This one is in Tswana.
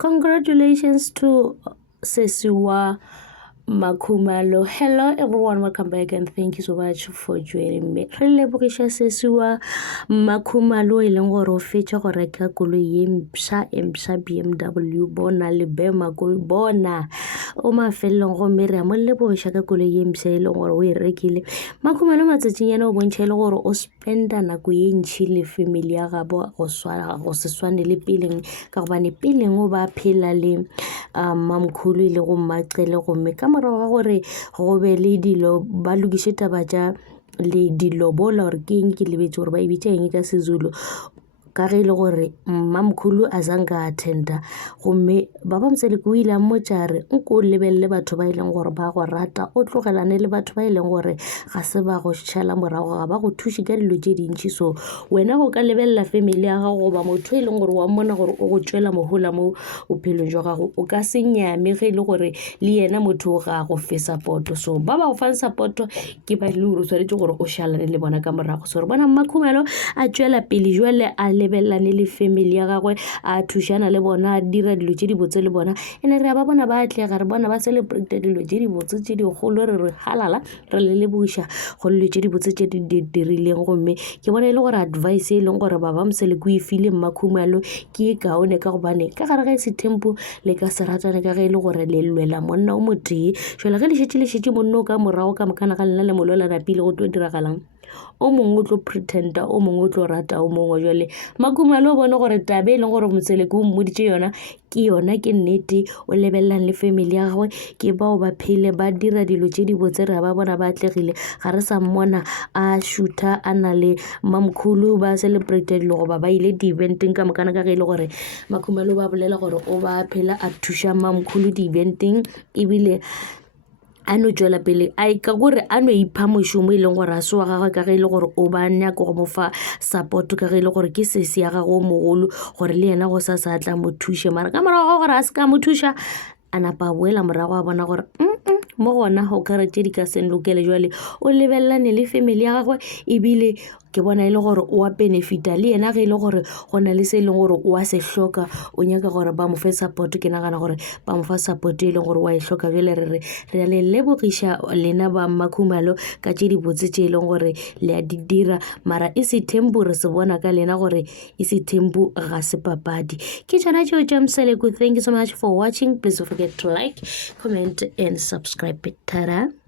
Congratulations to Sesiwa Makhumalo. Hello everyone, welcome back and thank you so much for joining me. Re lebogisha Sesiwa Makhumalo e leng gore o fetša go reka koloi empša BMW bona le bema go bona o mafelelong go mme re mo lebogisha ka koloi empša e leng gore o e rekile. Makhumalo matsatsing o bontšha le gore o spenda nako e ntšhi le family ya gabo go se swane le peleng ka gobane peleng o ba phela le mamkhulu le go mmaxele gomme ka morago ga gore go be le dilo ba lokiše taba tša le dilo bola gore ke eng ke lebetse gore ba e bitša eng ka Sezulu ka ge le gore mamkhulu a zanka attenda gomme baba Mseleko o ile a mmotšare nko o lebelele batho ba e leng gore ba go rata o tlogelane le batho ba e leng gore ga se ba go šala morago ga ba go thuše ka dilo tše dintšhi so wena go ka lebelela family ya gago goba motho e leng gore wa mmona gore o go tšwela mohola mo bophelong jwa gago o ka se nyame ge e le gore le yena motho ga go fe supporto so ba ba go fang supporto ke ba le gore o tshwanetse gore o šalane le bona ka morago so re bona Makhumalo a tšwela pele jwale a lebelelane le family ya gagwe a thušana le bona a dira dilo tše di botse le bona ene re ba bona ba atlega re bona ba celebrate dilo tše di botse tše di kgolo re re halala re le lebogiša go dilo tše di botse tše di dirileng gomme ke bona e le gore advice e leng gore baba Mseleko e file Makhumalo ke e kaone ka gobane ka gare ga Setempo le ka se ratane ka ge e le gore le lwela monna o motee jwale ge le šetše monna o ka morago ka mokana ga lena le molola napile go tlo diragalang o mongwe o tlo pretenda o mongwe o tlo rata o mongwe jwale Makhumalo o bone gore tabe e leng gore Mseleko o mmoditše yona ke nnete o lebelelang le family ya gagwe ke bao ba phele ba dira dilo tše di botse re ba bona ba atlegile ga re sa mmona a šutha a na le mamkhulu ba celebrate dilo goba ba ile di-eventeng ka mokana ka ge e le gore Makhumalo ba bolela gore o ba phela a thuša mamkhulu di-eventeng ebile a no tšwela pele a ka gore a no ipha mošomo e leng gore a se wa gagwe ka ge e le gore o ba nyaka go mo fa support ka ge e le gore ke sese ya gagwe o mogolo gore le yena go sa tla mo thuše mara ka morago ga gore a se ka mo thuša a napa a boela morago a bona gore mo gona go kare tše di ka senlokele jwale o lebelelane le family ya gagwe ebile ke bona e le gore o a benefita le yena ge e le gore go na le se e leng gore o a se hloka o nyaka gore ba mo fe support ke nagana gore ba mo fa support e leng gore wa e hloka jwale re a le lebogiša lena ba Makhumalo ka tše di botse tše e leng gore le a di dira mara e Setempo re se bona ka lena gore e Setempo ga se papadi ke tšona tšeo tša Mseleko. Thank you so much for watching. Please don't forget to like, comment and subscribe. Ta-da.